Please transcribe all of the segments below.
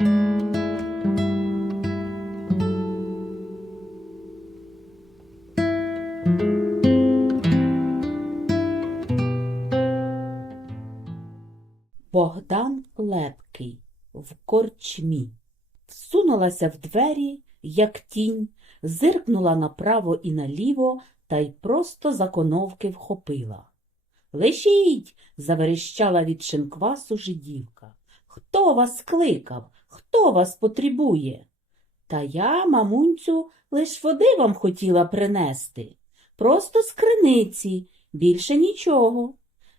Богдан Лепкий в корчмі. Всунулася в двері, як тінь, зиркнула направо і наліво та й просто за коновки вхопила. Лишіть. заверещала від шинквасу жидівка. Хто вас кликав? Хто вас потребує? Та я, мамунцю, лиш води вам хотіла принести. Просто з криниці, більше нічого.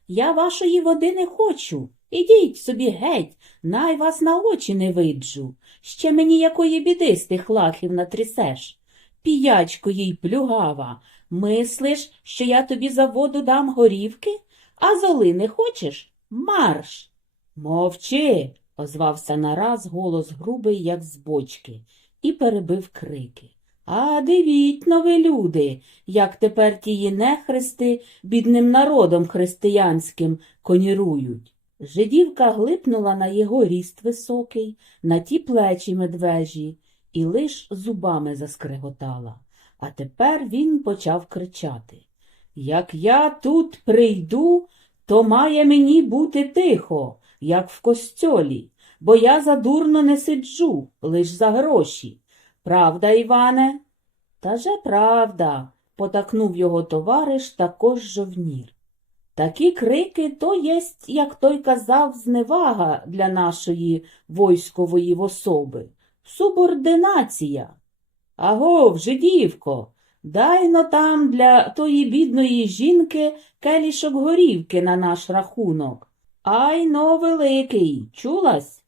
Я вашої води не хочу. Ідіть собі геть, най вас на очі не виджу. Ще мені якої біди з тих лахів натрясеш. Піячко їй плюгава, мислиш, що я тобі за воду дам горівки, а золи не хочеш? Марш. Мовчи, озвався нараз голос грубий, як з бочки, і перебив крики. А дивіть, нові люди, як тепер тії нехрести бідним народом християнським конірують. Жидівка глипнула на його ріст високий, на ті плечі медвежі, і лиш зубами заскреготала. А тепер він почав кричати Як я тут прийду, то має мені бути тихо, як в костьолі, бо я задурно не сиджу, лиш за гроші. Правда, Іване? Та же правда, потакнув його товариш також жовнір. Такі крики то єсть, як той казав, зневага для нашої войськової особи. Субординація. Агов, жидівко, дай но там для тої бідної жінки келішок горівки на наш рахунок. Ай но великий, чулась?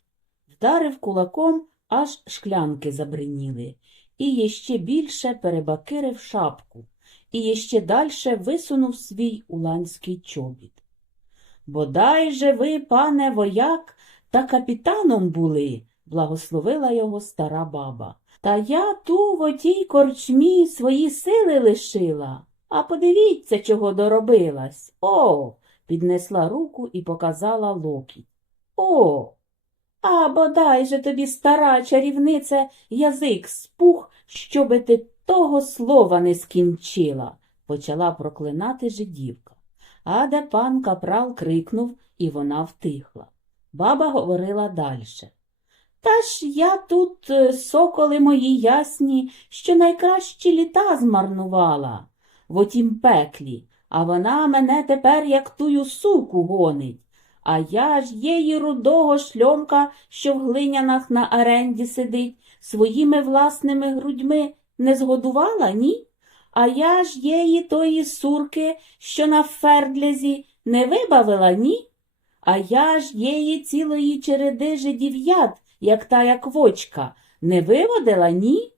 Вдарив кулаком, аж шклянки забриніли, і єще більше перебакирив шапку і іще дальше висунув свій уланський чобіт. Бодай же ви, пане вояк, та капітаном були, благословила його стара баба. Та я ту в отій корчмі свої сили лишила. А подивіться, чого доробилась. О. піднесла руку і показала локіть. О. А бодай же тобі, стара чарівнице, язик спух, щоби ти того слова не скінчила, почала проклинати жидівка. А де пан капрал крикнув, і вона втихла. Баба говорила дальше. Та ж я тут, е, соколи мої ясні, що найкращі літа змарнувала в отім пеклі, а вона мене тепер, як тую суку, гонить. А я ж її рудого шльомка, що в глинянах на аренді сидить, своїми власними грудьми не згодувала, ні? А я ж її тої сурки, що на фердлязі, не вибавила, ні? А я ж її цілої череди жидів'ят, як та як вочка, не виводила, ні?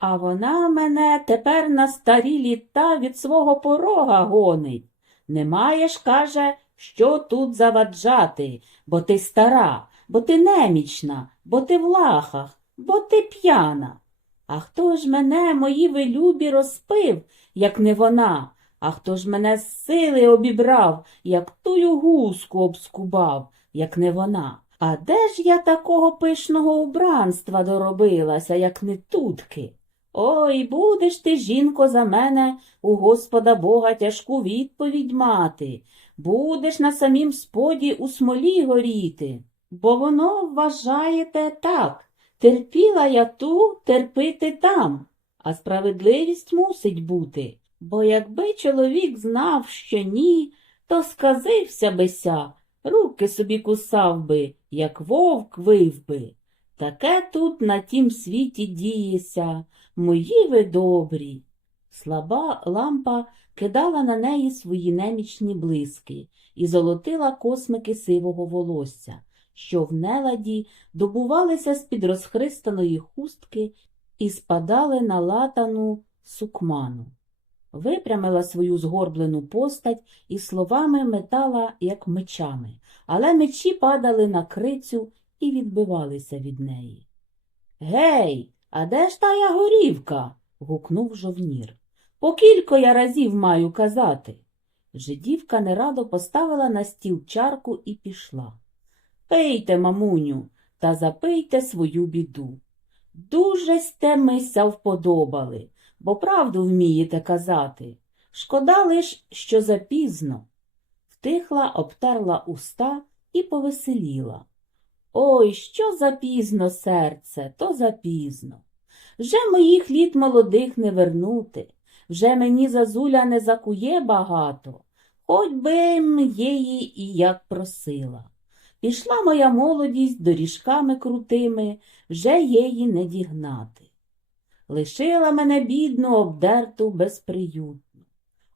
А вона мене тепер на старі літа від свого порога гонить. Не маєш, каже, що тут заваджати, бо ти стара, бо ти немічна, бо ти в лахах, бо ти п'яна. А хто ж мене, мої велюбі, розпив, як не вона, а хто ж мене з сили обібрав, як тую гуску обскубав, як не вона? А де ж я такого пишного убранства доробилася, як не тутки? Ой, будеш ти, жінко, за мене у Господа Бога тяжку відповідь мати, будеш на самім споді у смолі горіти, бо воно вважаєте так. Терпіла я ту, терпити там, а справедливість мусить бути. Бо якби чоловік знав, що ні, то сказився бися, руки собі кусав би, як вовк вив би. Таке тут на тім світі діється, мої ви добрі. Слаба лампа кидала на неї свої немічні блиски і золотила космики сивого волосся що в неладі добувалися з-під розхристаної хустки і спадали на латану сукману. Випрямила свою згорблену постать і словами метала, як мечами, але мечі падали на крицю і відбивалися від неї. Гей, а де ж тая горівка? гукнув жовнір. Покілько я разів маю казати. Жидівка нерадо поставила на стіл чарку і пішла. Пийте, мамуню, та запийте свою біду. Дуже сте мися вподобали, бо правду вмієте казати. Шкода лиш, що запізно. Втихла, обтерла уста і повеселіла. Ой, що запізно, серце, то запізно. Вже моїх літ молодих не вернути, вже мені зазуля не закує багато, хоч би її і як просила. Пішла моя молодість доріжками крутими, вже її не дігнати. Лишила мене бідну, обдерту, безприютну.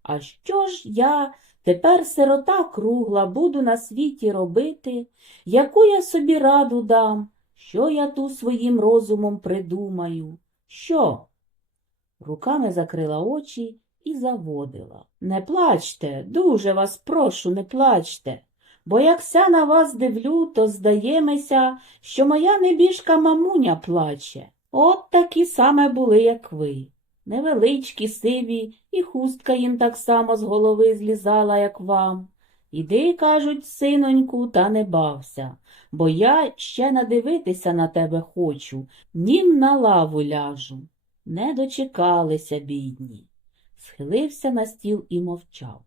А що ж я тепер сирота кругла буду на світі робити, яку я собі раду дам, що я ту своїм розумом придумаю? Що? Руками закрила очі і заводила. Не плачте, дуже вас прошу, не плачте, бо як ся на вас дивлю, то здаємося, що моя небіжка мамуня плаче. От такі саме були, як ви. Невеличкі, сиві, і хустка їм так само з голови злізала, як вам. Іди, кажуть, синоньку, та не бався, бо я ще надивитися на тебе хочу, нім на лаву ляжу. Не дочекалися, бідні. Схилився на стіл і мовчав.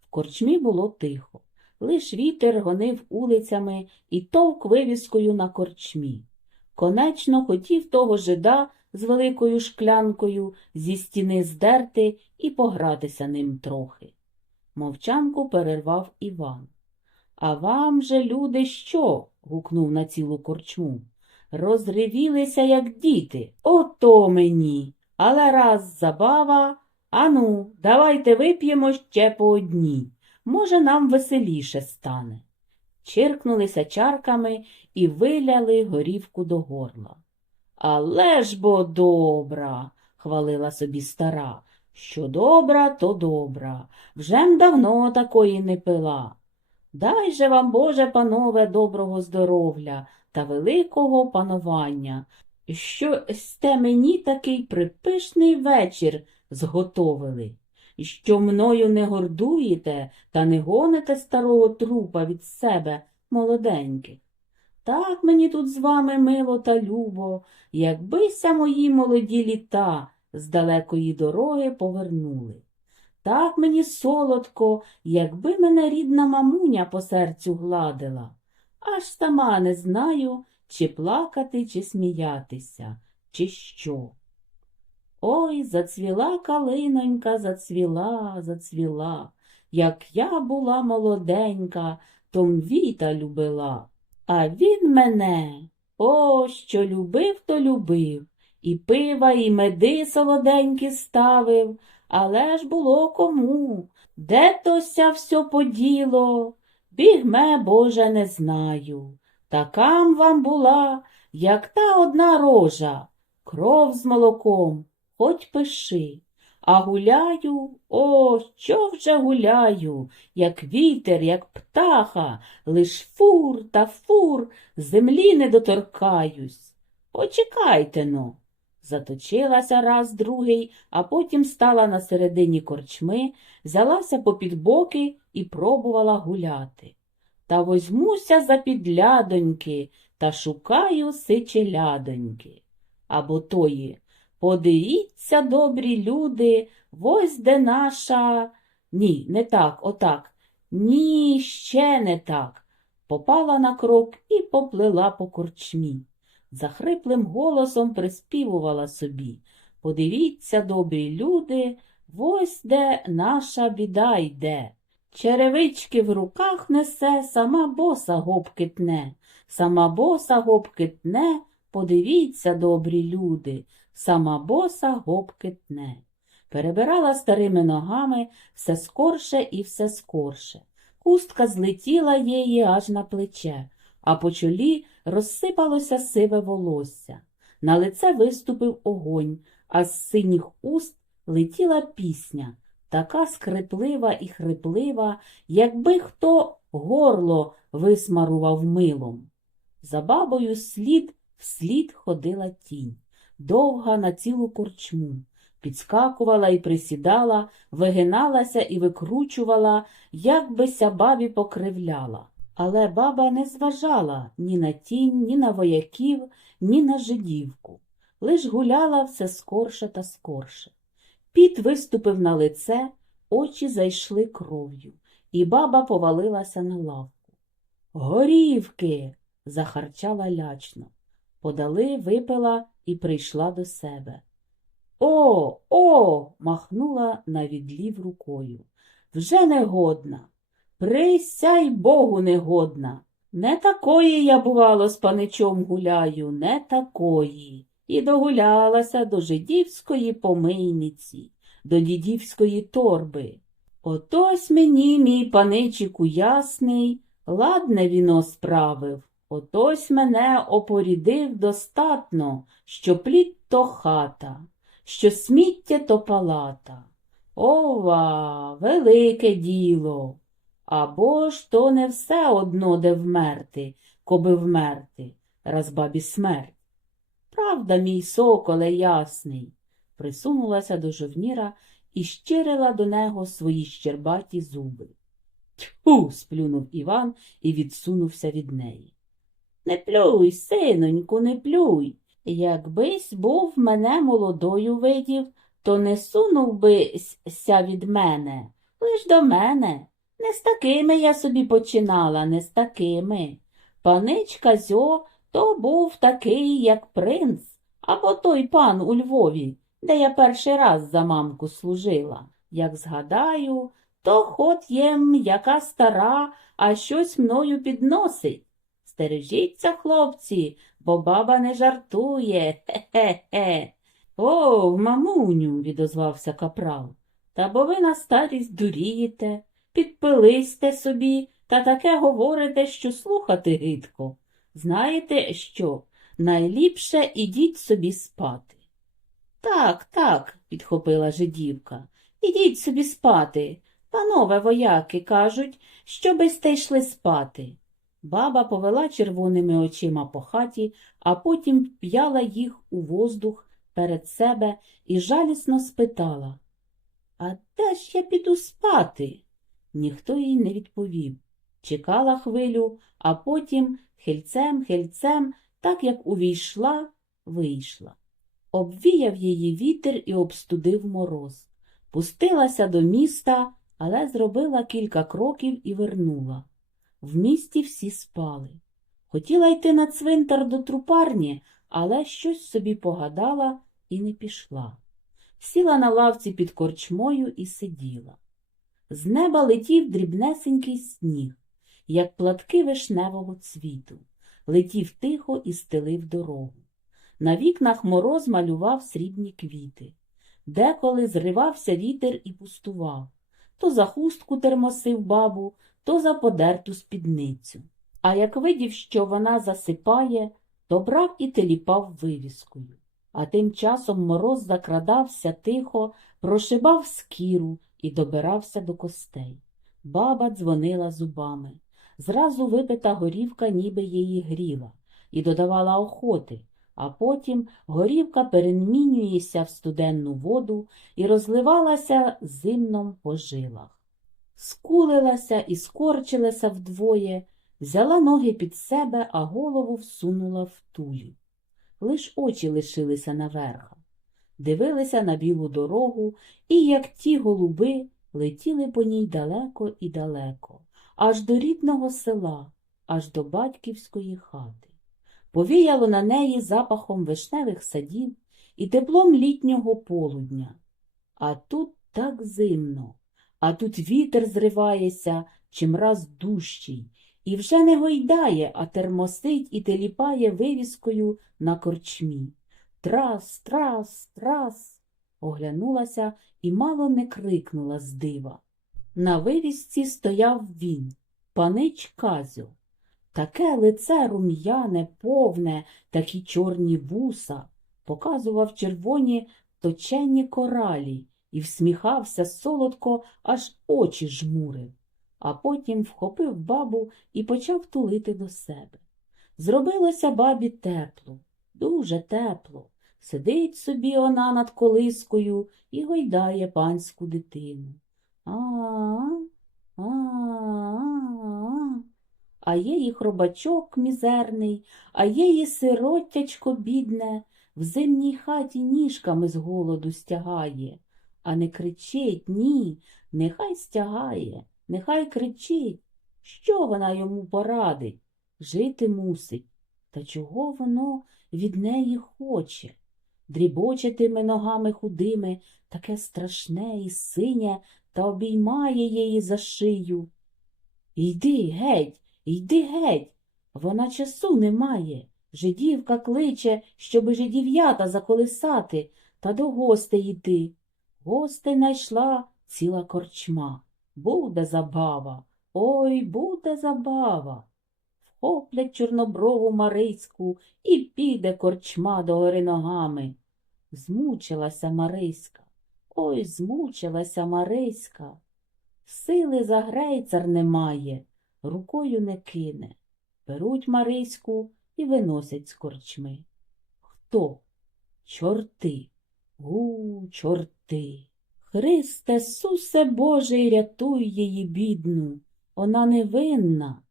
В корчмі було тихо. Лиш вітер гонив улицями і товк вивіскою на корчмі. Конечно, хотів того жида з великою шклянкою зі стіни здерти і погратися ним трохи. Мовчанку перервав Іван. А вам же, люди, що? гукнув на цілу корчму. Розривілися, як діти. Ото мені. Але раз забава. Ану, давайте вип'ємо ще по одній. Може, нам веселіше стане. Чиркнулися чарками і виляли горівку до горла. Але ж бо добра, хвалила собі стара. Що добра, то добра. Вже м давно такої не пила. Дай же вам, Боже, панове, доброго здоров'я та великого панування, що сте мені такий припишний вечір зготовили, що мною не гордуєте та не гоните старого трупа від себе молоденьких. Так мені тут з вами мило та любо, якбися мої молоді літа з далекої дороги повернули. Так мені солодко, якби мене рідна мамуня по серцю гладила, аж сама не знаю, чи плакати, чи сміятися, чи що. Ой, зацвіла калинонька, зацвіла, зацвіла, як я була молоденька, том віта любила. А він мене, о, що любив, то любив, і пива, і меди солоденькі ставив, але ж було кому, де тося все поділо, бігме, Боже, не знаю. Такам вам була, як та одна рожа, кров з молоком, хоч пиши. А гуляю, о, що вже гуляю, як вітер, як птаха, лиш фур та фур, землі не доторкаюсь. Почекайте но. Заточилася раз другий, а потім стала на середині корчми, взялася попід боки і пробувала гуляти. Та возьмуся за підлядоньки та шукаю сичелядоньки. Або тої Подивіться, добрі люди, ось де наша. Ні, не так, отак. Ні, ще не так. Попала на крок і поплила по корчмі. Захриплим голосом приспівувала собі. Подивіться, добрі люди, ось де наша біда йде. Черевички в руках несе, сама боса гопки тне, сама боса гопки тне, подивіться, добрі люди, сама боса гопки тне. Перебирала старими ногами все скорше і все скорше. Хустка злетіла її аж на плече, а по чолі розсипалося сиве волосся. На лице виступив огонь, а з синіх уст летіла пісня, така скриплива і хриплива, якби хто горло висмарував милом. За бабою слід вслід ходила тінь, довга на цілу корчму. Підскакувала і присідала, вигиналася і викручувала, як би ся бабі покривляла. Але баба не зважала ні на тінь, ні на вояків, ні на жидівку. Лиш гуляла все скорше та скорше. Піт виступив на лице, очі зайшли кров'ю, і баба повалилася на лавку. Горівки. захарчала лячно. Подали, випила і прийшла до себе. О, о. махнула на відлів рукою. Вже негодна. Присяй Богу негодна. Не такої я, бувало, з паничом гуляю, не такої. І догулялася до жидівської помийниці, до дідівської торби. Отось мені, мій паничику ясний, ладне віно справив. Отось мене опорідив достатно, що плід то хата, що сміття то палата. Ова, велике діло. Або ж то не все одно де вмерти, коби вмерти, раз бабі смерть. Правда, мій соколе ясний, присунулася до жовніра і щирила до нього свої щербаті зуби. Тьфу, сплюнув Іван і відсунувся від неї. Не плюй, синоньку, не плюй. Якбись був мене молодою видів, то не сунув бися від мене, лиш до мене. Не з такими я собі починала, не з такими. Паничка зьо то був такий, як принц, або той пан у Львові, де я перший раз за мамку служила. Як згадаю, то хот єм яка стара, а щось мною підносить. Стережіться, хлопці, бо баба не жартує. Хе-хе-хе. О, мамуню, відозвався капрал. Та бо ви на старість дурієте, підпилисте собі та таке говорите, що слухати гидко. Знаєте що? Найліпше ідіть собі спати. Так, так, підхопила жидівка. Ідіть собі спати. Панове вояки кажуть, щоби сте йшли спати. Баба повела червоними очима по хаті, а потім вп'яла їх у воздух перед себе і жалісно спитала А де ж я піду спати? Ніхто їй не відповів. Чекала хвилю, а потім хильцем, хильцем, так як увійшла, вийшла. Обвіяв її вітер і обстудив мороз. Пустилася до міста, але зробила кілька кроків і вернула. В місті всі спали. Хотіла йти на цвинтар до трупарні, але щось собі погадала і не пішла. Сіла на лавці під корчмою і сиділа. З неба летів дрібнесенький сніг, як платки вишневого цвіту, летів тихо і стелив дорогу. На вікнах мороз малював срібні квіти. Деколи зривався вітер і пустував. То за хустку термосив бабу, то за подерту спідницю. А як видів, що вона засипає, то брав і теліпав вивіскою. А тим часом мороз закрадався тихо, прошибав скіру і добирався до костей. Баба дзвонила зубами. Зразу випита горівка ніби її гріла, і додавала охоти, а потім горівка перемінюється в студенну воду і розливалася зимном по жилах. Скулилася і скорчилася вдвоє, взяла ноги під себе, а голову всунула в тулю. Лиш очі лишилися наверха, дивилися на білу дорогу, і, як ті голуби, летіли по ній далеко і далеко, аж до рідного села, аж до батьківської хати. Повіяло на неї запахом вишневих садів і теплом літнього полудня. А тут так зимно, а тут вітер зривається чимраз дужчий, і вже не гойдає, а термосить і теліпає вивіскою на корчмі. Трас, трас, трас. Оглянулася і мало не крикнула з дива. На вивісці стояв він, панич Казьо. Таке лице рум'яне, повне, такі чорні вуса, показував червоні точенні коралі і всміхався солодко, аж очі жмурив, а потім вхопив бабу і почав тулити до себе. Зробилося бабі тепло, дуже тепло. Сидить собі вона над колискою і гойдає панську дитину. А, а, а, а. є і хробачок мізерний, а є і сироттячко бідне, в зимній хаті ніжками з голоду стягає, а не кричить, ні, нехай стягає, нехай кричить. Що вона йому порадить? Жити мусить. Та чого воно від неї хоче? Дрібочитиме ногами худими, таке страшне і синє, та обіймає її за шию. Йди геть, йди геть, вона часу немає. Жидівка кличе, щоби жидів'ята заколисати та до гостей йти. Гостей найшла ціла корчма. Буде забава, ой, буде забава. Вхоплять чорноброву Марицьку і піде корчма до гори ногами. Змучилася Мариська, ой, змучилася Мариська. Сили за грейцар немає, рукою не кине. Беруть Мариську і виносять з корчми. Хто? Чорти. У, чорти. Христе, сусе Божий, рятуй її, бідну, вона невинна.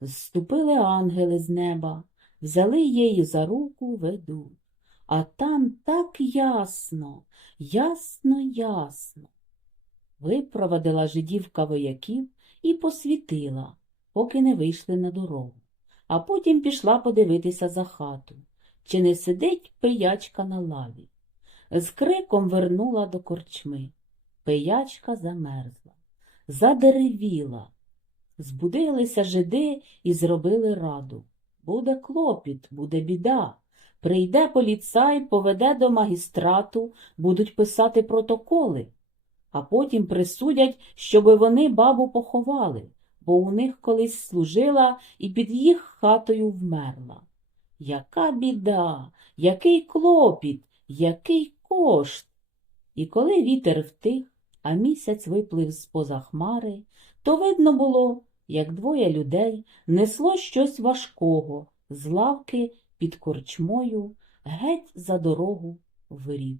Зступили ангели з неба, взяли її за руку, ведуть. А там так ясно, ясно, ясно. Випровадила жидівка вояків і посвітила, поки не вийшли на дорогу, а потім пішла подивитися за хату, чи не сидить пиячка на лаві. З криком вернула до корчми. Пиячка замерзла, задеревіла. Збудилися жиди і зробили раду. Буде клопіт, буде біда. Прийде поліцай, поведе до магістрату, будуть писати протоколи, а потім присудять, щоби вони бабу поховали, бо у них колись служила і під їх хатою вмерла. Яка біда, який клопіт, який кошт. І коли вітер втих, а місяць виплив з-поза хмари, то видно було, як двоє людей несло щось важкого з лавки під корчмою геть за дорогу в рів.